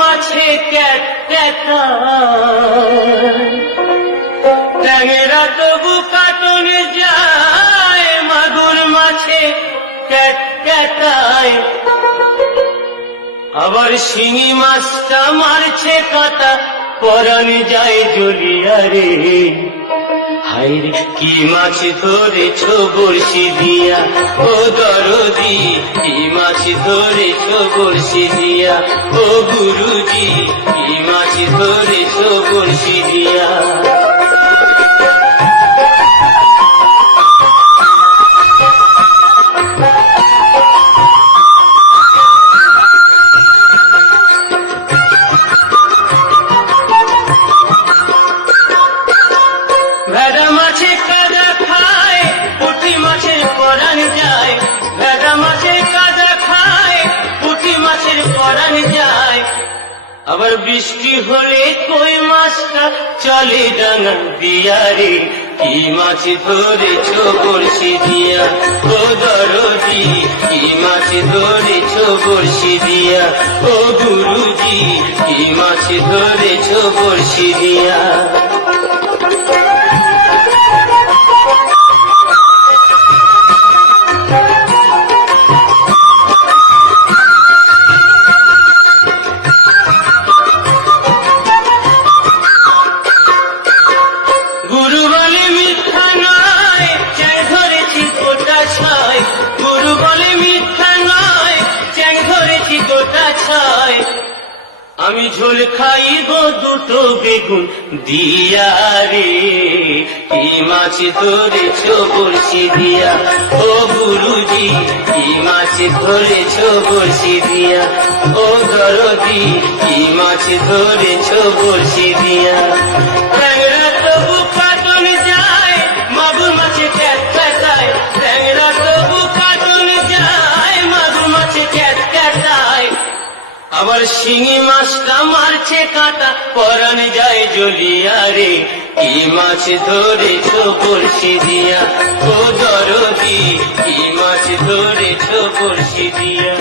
মাছে ক্যাট ট্যাংরা তবু কাটনে যায়, মাগুর মাছে ক্যাট ক্যাটায়। আবার শিঙি মাছটা মারছে কাঁটা, পরানে যায় জ্বলিয়া রে। হায়রে কি মাছ ধরেছ বড়শি দিয়া, ও দরদি কি মাছ ধরেছ বড়শি দিয়া, ও গুরুজি কি মাছ ধরেছ বড়শি দিয়া। ভেড়া মাছে কাদা খায়, পুঁটি মাছের পরাণ যায়। ভেড়া মাছে কাদা খায়, পুঁটি মাছের পরাণ যায়। আবার বৃষ্টি হলে কই মাছটা চলে ডাঙা দিয়া রে। কি মাছ ধরেছ বড়শি দিয়া, ও দরদি কি মাছ ধরেছ বড়শি দিয়া, ও গুরুজি কি মাছ ধরেছ বড়শি দিয়া। গুরু বলে মিথ্যা নয়, চ্যাং ধরেছি গোটা ছয়। গুরু বলে মিথ্যা নয়, চ্যাং ধরেছি গোটা ছয়। আমি ঝোল খাইব দুটো বেগুন দিয়া রে। কি মাছ ধরেছ বড়শি দিয়া, ও গুরুজি কি মাছ ধরেছ বড়শি দিয়া, ও দরদি কি মাছ ধরেছ বড়শি দিয়া। ট্যাংরা তবু কাটনে যায়, মাগুর মাছে ক্যাট ক্যাটায়। ট্যাংরা তবু কাটনে যায়, মাগুর মাছে ক্যাট ক্যাটায়। আবার শিঙি মাছটা মারছে কাঁটা, পরানে যায় জ্বলিয়া রে। কি মাছ ধরেছ বড়শি দিয়া, ও দরদি কি মাছ ধরেছ বড়শি দিয়া,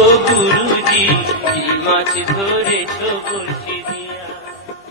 ও গুরুজি কি মাছ ধরেছ বড়শি